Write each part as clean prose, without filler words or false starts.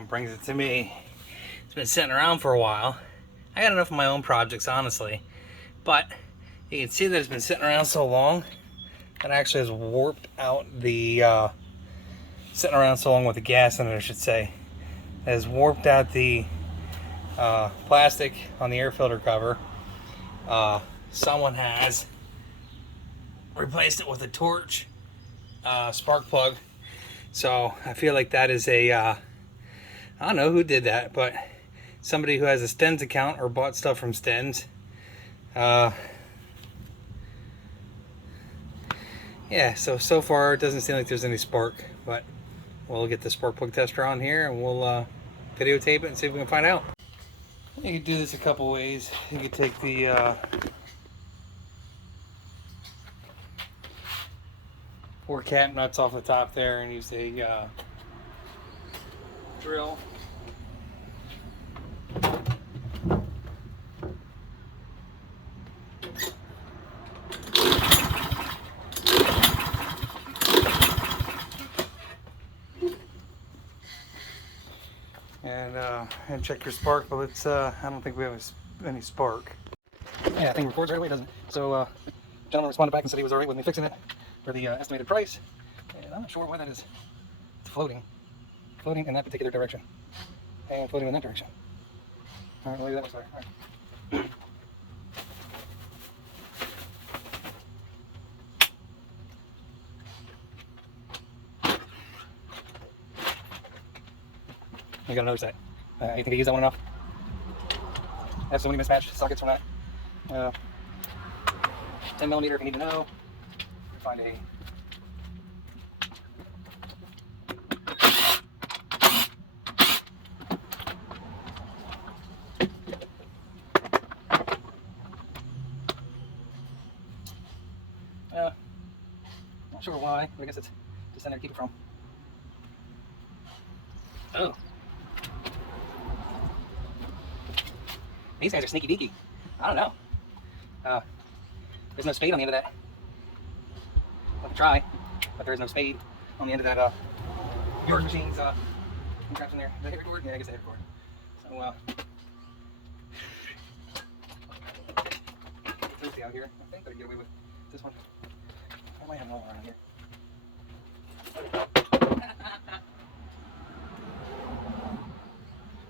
and brings it to me. It's been sitting around for a while. I got enough of my own projects, honestly, but you can see that it's been sitting around so long that actually has warped out the sitting around so long with the gas in it, I should say, has warped out the plastic on the air filter cover. Someone has replaced it with a torch spark plug, so I feel like that is a I don't know who did that, but somebody who has a Stens account or bought stuff from Stens. Yeah, so far it doesn't seem like there's any spark, but we'll get the spark plug tester on here and we'll videotape it and see if we can find out. You could do this a couple ways. You could take the 4 cap nuts off the top there and use a drill. And check your spark, but let's I don't think we have any spark. Yeah, I think it records right away, doesn't it? So gentleman responded back and said he was alright with me fixing it for the estimated price, and I'm not sure why that is. It's floating in that particular direction and floating in that direction. Alright, well, maybe that was there. All right. You gotta notice that. You think I use that one enough? I have so many mismatched sockets from that. 10 millimeter if you need to know. Find a not sure why, but I guess it's just in there to keep it from. Oh. These guys are sneaky deaky. I don't know. There's no spade on the end of that. I can try, but there is no spade on the end of that yard machine's traps in there. Is that hit record? Yeah, I guess I hit record. So Thursday out here. I think I can get away with this one. I might have another one around here.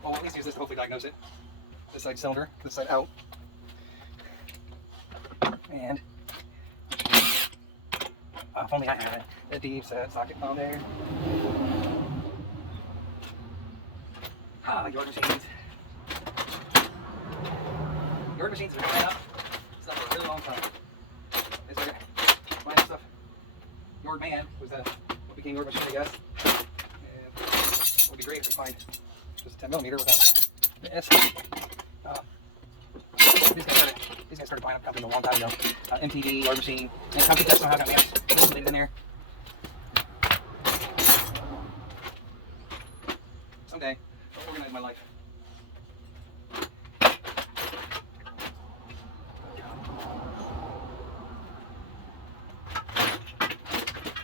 Well, we'll at least use this to hopefully diagnose it. This side cylinder, this side out. And if only I had a deep set socket on there. Yard machines. Yard machines have been coming up stuff for a really long time. They started buying stuff. Yard man was what became yard machine, I guess. And it would be great if we find just a 10 millimeter without this. These guys started buying up companies a long time ago. MTV, yard machine, and company that somehow got me something in there. Someday, I'll organize my life.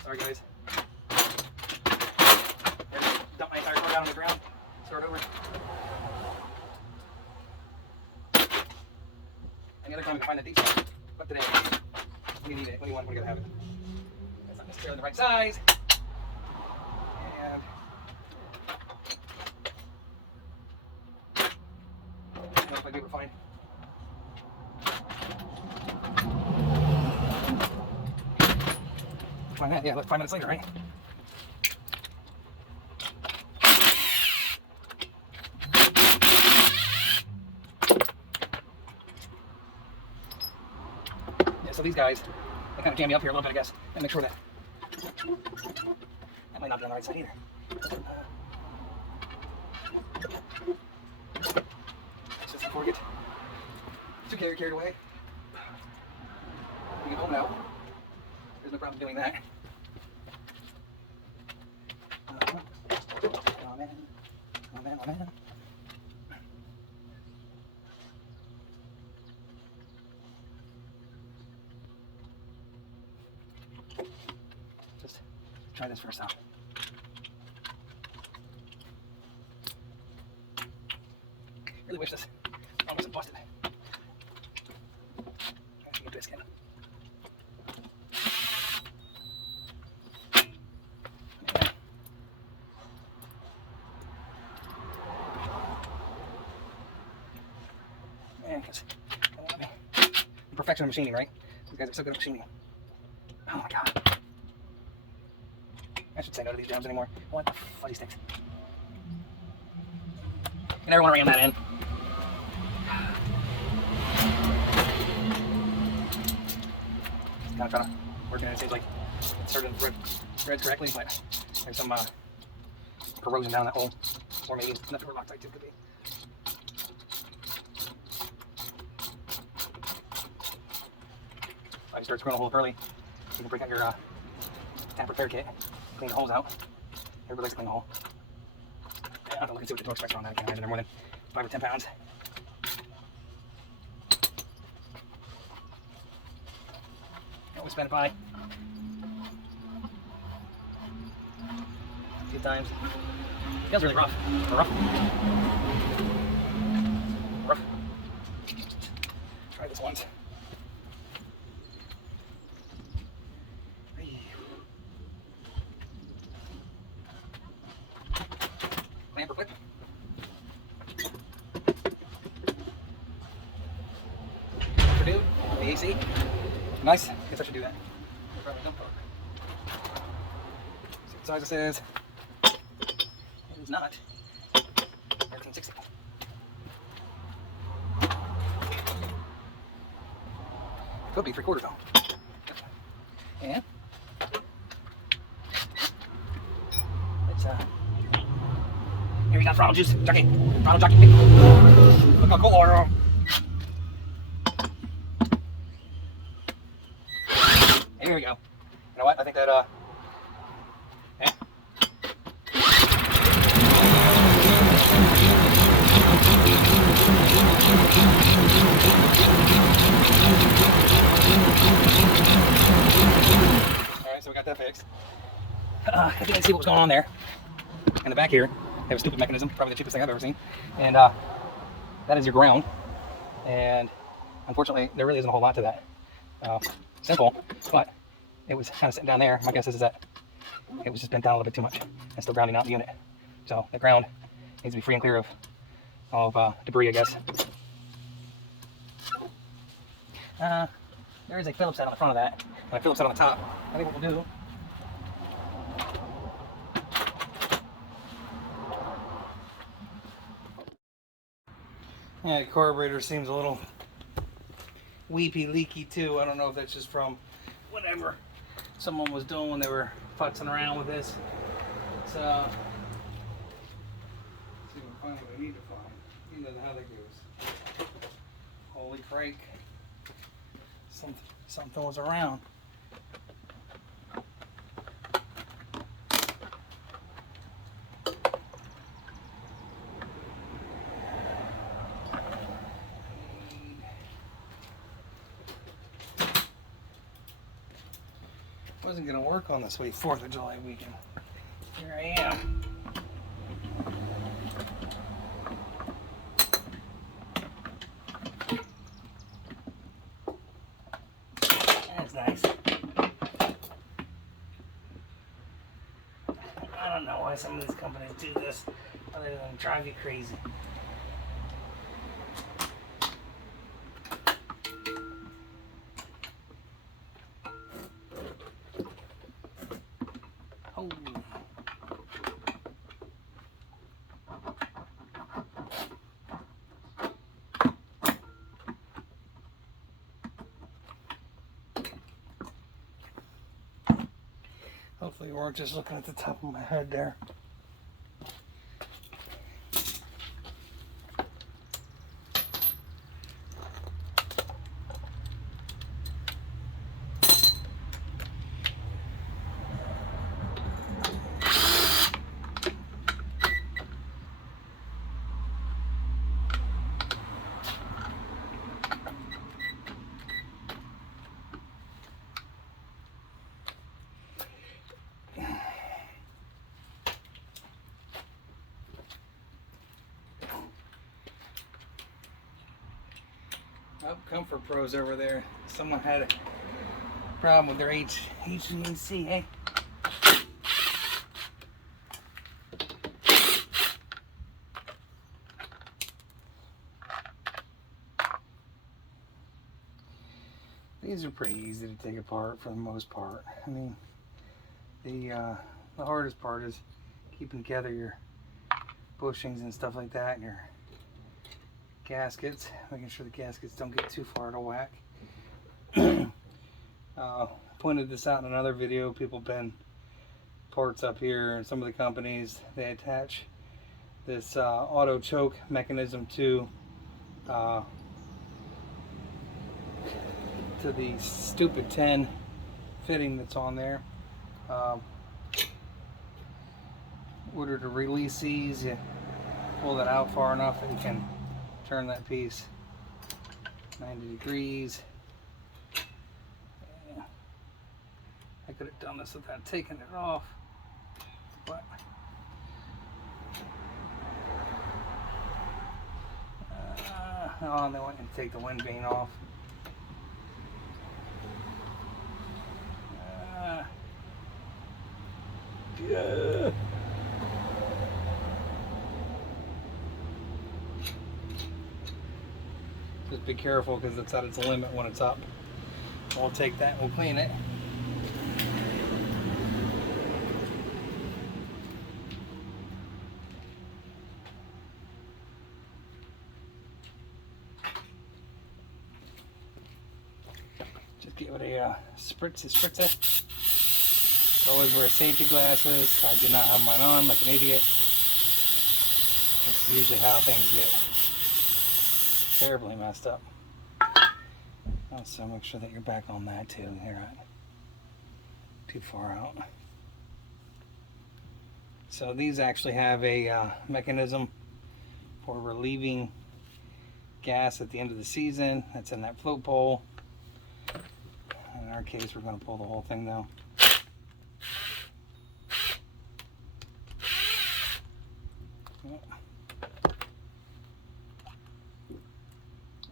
Sorry guys. Dump my entire car down on the ground. Start over. Any other time we can find that deep spot. But today, when you need it, when you want it, we gotta have it. It's not necessarily the right size. And I don't know if I'd be able to find. Find that, yeah, like 5 minutes later, right? So these guys, they kind of jam me up here a little bit, I guess, and make sure that might not be on the right side either. Just before we get too carried away, we can open it out. There's no problem doing that. Oh man, oh man, oh man. Try this first out. Really wish this wasn't busted. Get this again. Man, because the perfection of machining, right? You guys are so good at machining. Oh my god. I should say no to these jobs anymore. What the fuddy sticks? You never want to ram that in. Just kind of trying to work in it. It seems like it's starting to thread correctly, but there's some corrosion down that hole. Or maybe nothing we're Loctite too could be. If you start screwing a hole early, you can break out your tap repair kit, clean the holes out. Everybody likes to clean the hole. I'll have to look and see what the torque specs are on that. I can't imagine they're more than 5 or 10 pounds. Always spend it by a few times. It feels really rough. Rough. Try this once. Clamper clip. Dude, the AC. Nice. Guess I should do that. Probably dump torque. See what size this is. It is not 1360. Could be 3/4 though. And let's here we got throttle juice. Jockey. Throttle jockey. Look how cool. Here we go. You know what? I think that yeah. Alright, so we got that fixed. I can't see what was going on there. In the back here, they have a stupid mechanism, probably the cheapest thing I've ever seen. And that is your ground. And unfortunately, there really isn't a whole lot to that. Simple, but it was kind of sitting down there. My guess is that it was just bent down a little bit too much and still grounding out the unit. So the ground needs to be free and clear of debris, I guess. There is a Phillips head on the front of that, and a Phillips head on the top. I think what we'll do yeah, the carburetor seems a little weepy, leaky too. I don't know if that's just from whatever someone was doing when they were futzing around with this. So, let's see if we can find what I need to find. You know how that goes. Holy crike. Something was around. Wasn't gonna work on this sweet 4th of July weekend. Here I am. That's nice. I don't know why some of these companies do this other than drive you crazy. Oh. Hopefully you weren't just looking at the top of my head there. Oh, Comfort Pros over there. Someone had a problem with their HVAC, eh? These are pretty easy to take apart for the most part. I mean, the hardest part is keeping together your bushings and stuff like that, and your gaskets, making sure the gaskets don't get too far out of whack. Pointed this out in another video. People bend parts up here, and some of the companies, they attach this auto choke mechanism to the stupid 10 fitting that's on there. In order to release these, you pull that out far enough that you can turn that piece 90 degrees. Yeah. I could have done this without taking it off, but oh, and then I can take the wind vane off. Yeah. Just be careful because it's at its limit when it's up. We'll take that and we'll clean it. Just give it a spritzer. Always wear safety glasses. I do not have mine on like an idiot. This is usually how things get terribly messed up. Also make sure that you're back on that too. You're not too far out. So these actually have a mechanism for relieving gas at the end of the season. That's in that float pole. In our case, we're going to pull the whole thing though.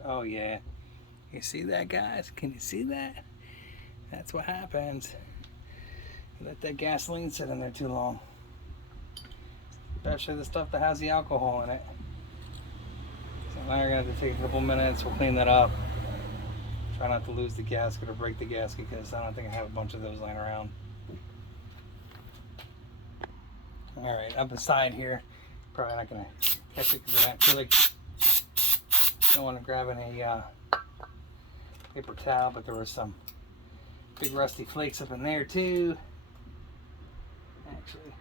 Oh yeah, you see that, guys? Can you see that? That's what happens. You let that gasoline sit in there too long, especially the stuff that has the alcohol in it. So now you're gonna have to take a couple minutes. We'll clean that up. Try not to lose the gasket or break the gasket because I don't think I have a bunch of those laying around. All right, up inside here, probably not gonna catch it because I actually don't want to grab any paper towel, but there was some big rusty flakes up in there too. Actually,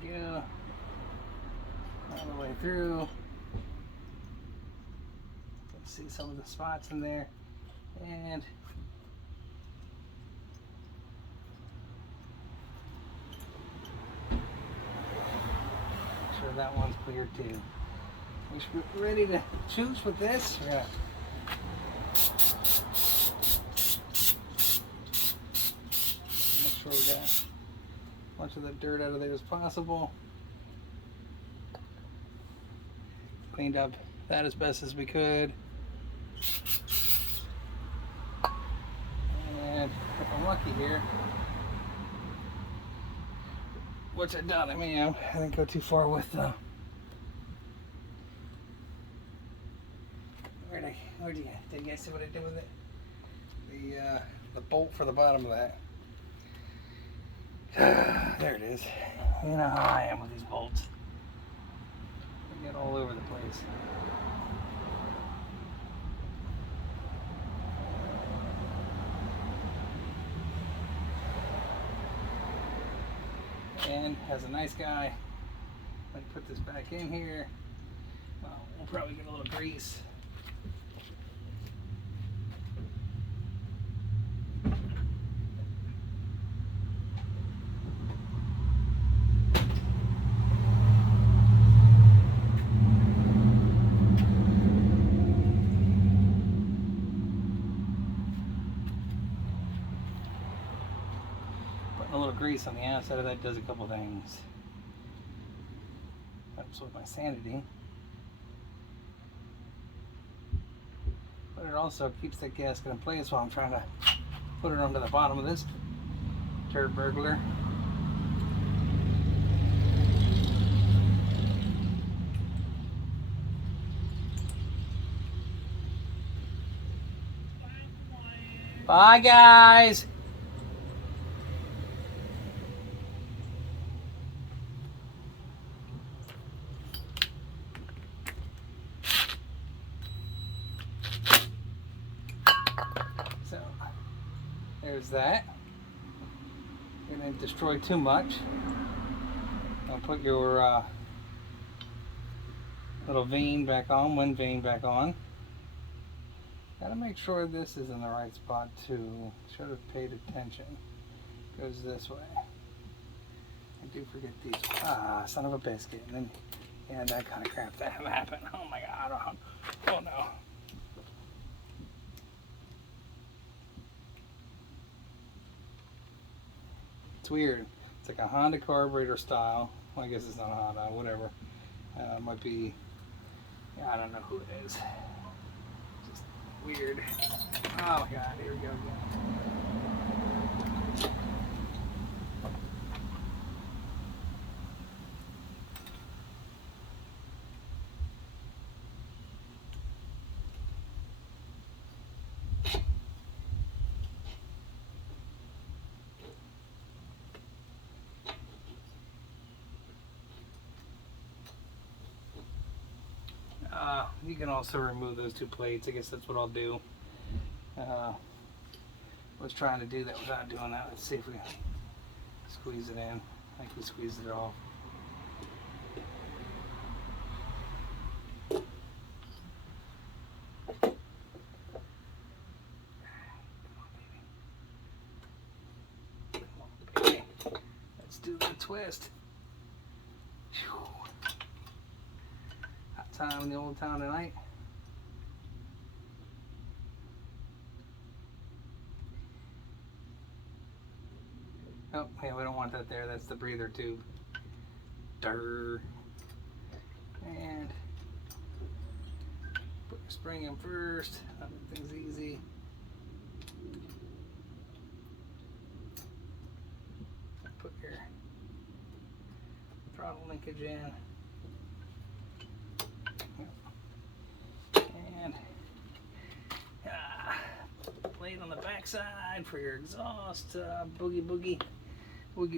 there we go, all the way through. You can see some of the spots in there, and make sure that one's clear too. We should be ready to choose with this. We're gonna make sure we got as much of the dirt out of there as possible. Cleaned up that as best as we could. And if I'm lucky here, which I doubt I mean, I didn't go too far with did you guys see what I did with it? The bolt for the bottom of that. There it is. You know how I am with these bolts. They get all over the place. And as a nice guy, let me put this back in here. Well, we'll probably get a little grease. A little grease on the outside of that does a couple things. Helps with my sanity. it also keeps that gasket in place while I'm trying to put it onto the bottom of this turd burglar. Bye, guys. So there's that. You're going to destroy too much. I'll put your little vane back on, wind vane back on. Gotta make sure this is in the right spot too. Should have paid attention. Goes this way. I do forget these. Ah, son of a biscuit. And then, yeah, that kind of crap that happened. Oh my God. Oh no. It's weird. It's like a Honda carburetor style. Well, I guess it's not a Honda, whatever. It might be, yeah, I don't know who it is. Just weird. Oh my God, here we go again. You can also remove those two plates. I guess that's what I'll do. Was trying to do that without doing that. Let's see if we squeeze it in. I think we squeezed it off. Come on, baby. Let's do the twist. Time in the old town tonight. Oh, yeah, we don't want that there. That's the breather tube. Durr. And put your spring in first. Everything's easy. Put your throttle linkage in. Plate on the back side for your exhaust, boogie. You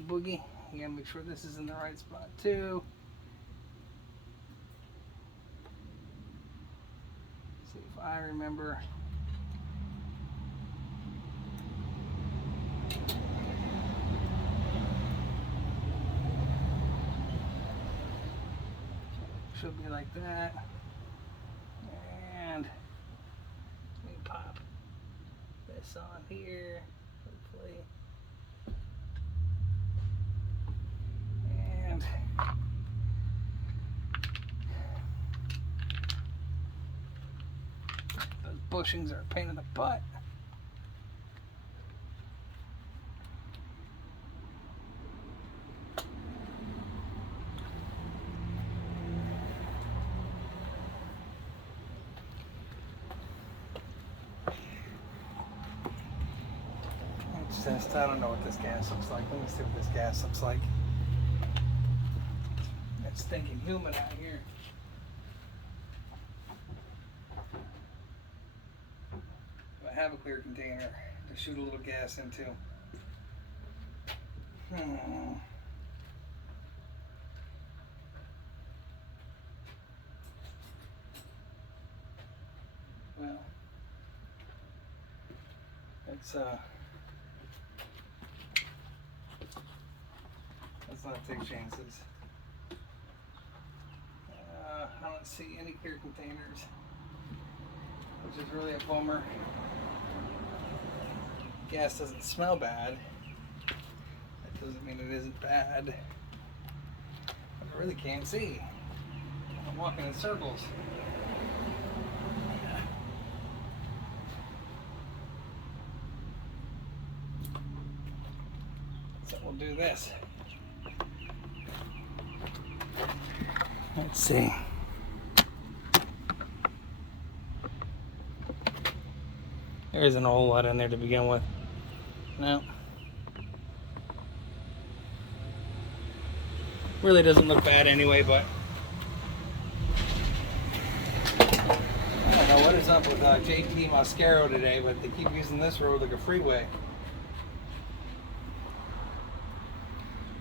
gotta make sure this is in the right spot too. See if I remember. Should be like that. And let me pop this on here, hopefully. And those bushings are a pain in the butt. I don't know what this gas looks like. Let me see what this gas looks like. It's stinking humid out here. I have a clear container to shoot a little gas into. Well, it's let's not take chances. I don't see any clear containers, which is really a bummer. Gas doesn't smell bad. That doesn't mean it isn't bad. I really can't see. I'm walking in circles. So we'll do this. Let's see. There isn't a whole lot in there to begin with. No. Really doesn't look bad anyway, but I don't know what is up with JT Mascaro today, but they keep using this road like a freeway.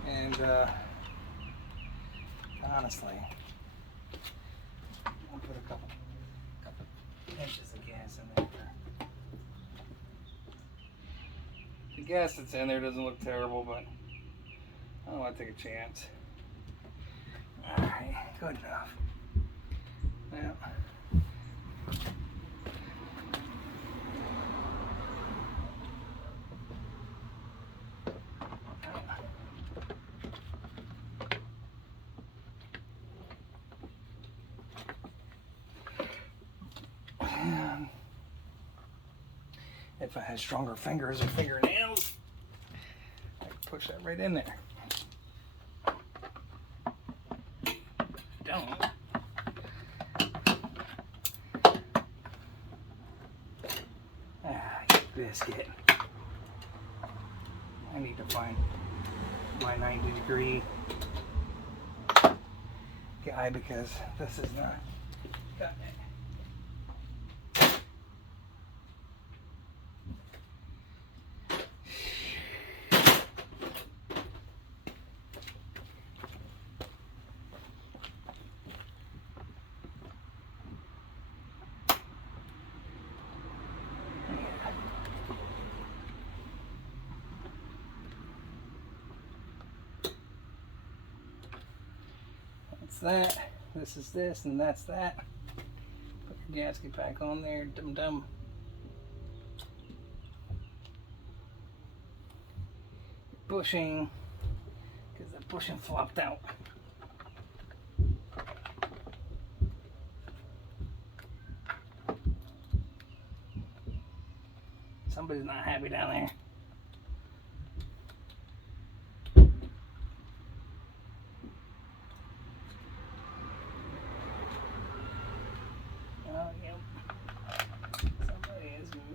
And honestly, I'll put a couple inches of gas in there. The gas that's in there doesn't look terrible, but I don't want to take a chance. Alright, good enough. Now, if I had stronger fingers or fingernails, I could push that right in there. Don't. You biscuit. I need to find my 90-degree guy because this is not cutting it. That, this is this, and that's that. Put your gasket back on there, dum-dum. Bushing, because the bushing flopped out. Somebody's not happy down there.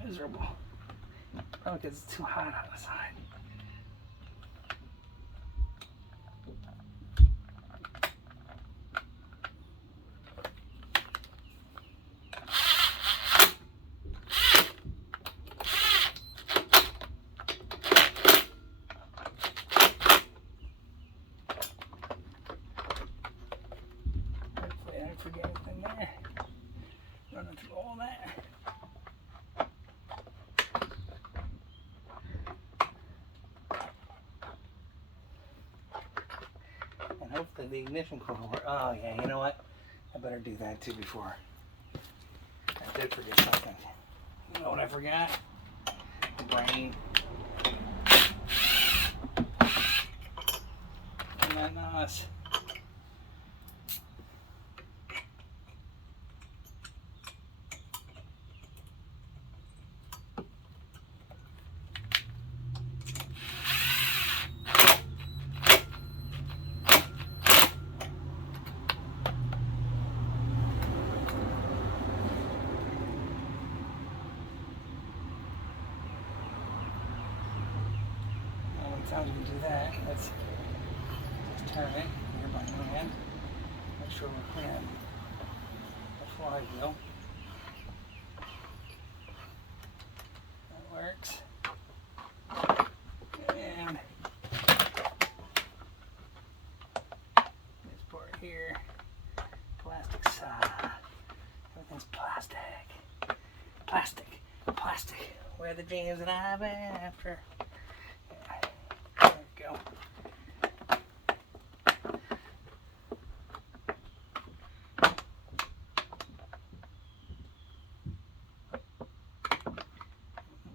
Miserable. Probably because it's too hot outside. Hopefully I didn't forget anything there. Running through all that. Hopefully the ignition cord will work. Oh yeah, you know what? I better do that too before. I did forget something. You know what I forgot? The brain. And that NOS. Time to do that. Let's just turn it here by hand. Make sure we're clean the flywheel. That works. And this part here, plastic side. Everything's plastic. Plastic. Plastic. Where the jeans that I've been after. Go.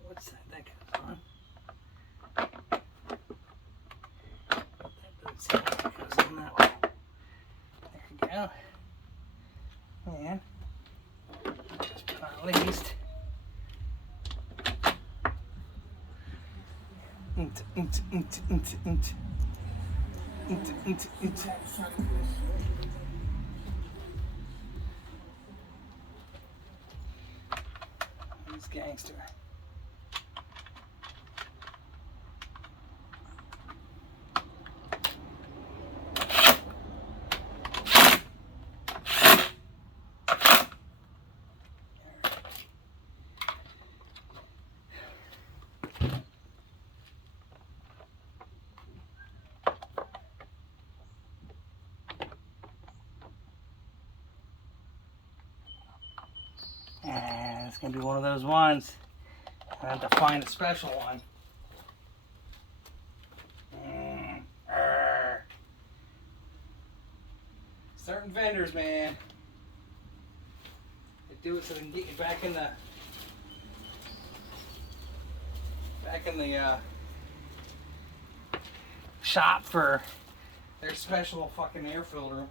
What's that? That goes on. That doesn't seem like it goes on that way. There you go. And just put on at least This gangster. And it's gonna be one of those ones. I have to find a special one. Certain vendors, man, they do it so they can get you back in the shop for their special fucking air filter.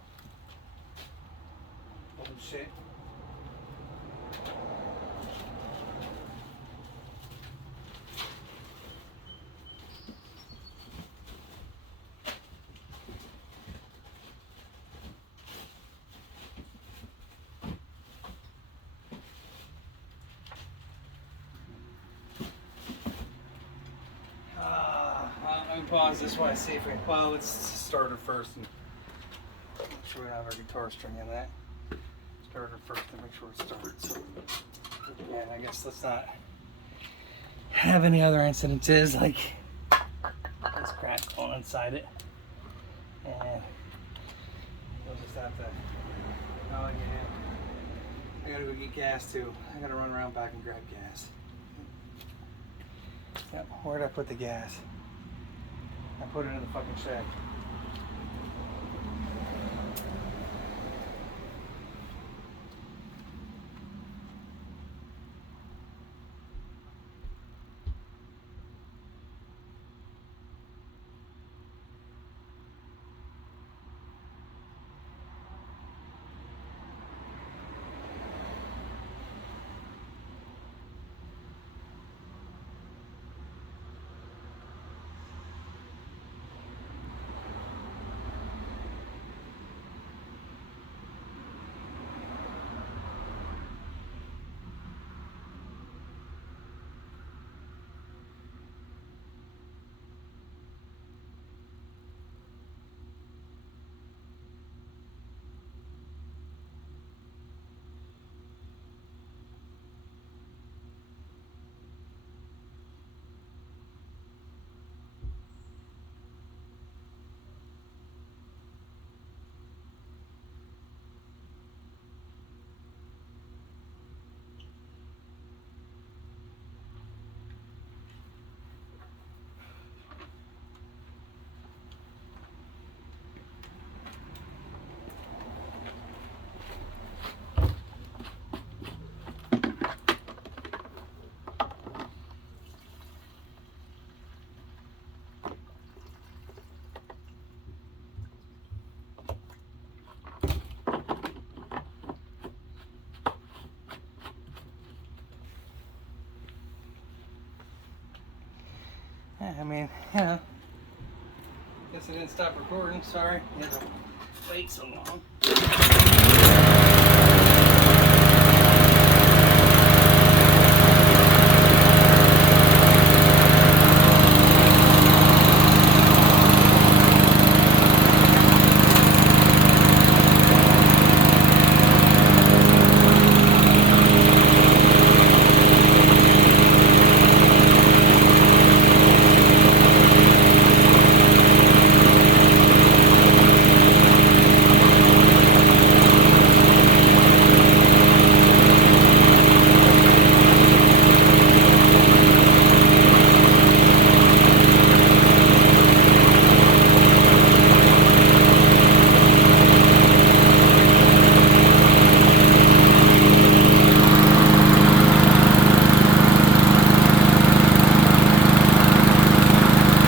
Bullshit. Let me pause this while I see if we. Well, let's start it first and make sure we have our guitar string in that. Start it first and make sure it starts. And I guess let's not have any other incidences like this crack going inside it. And we'll just have to. Oh yeah. I gotta go get gas too. I gotta run around back and grab gas. Yep, where'd I put the gas? I put it in the fucking shed. I mean, you know, guess I didn't stop recording. Sorry, you had to wait so long.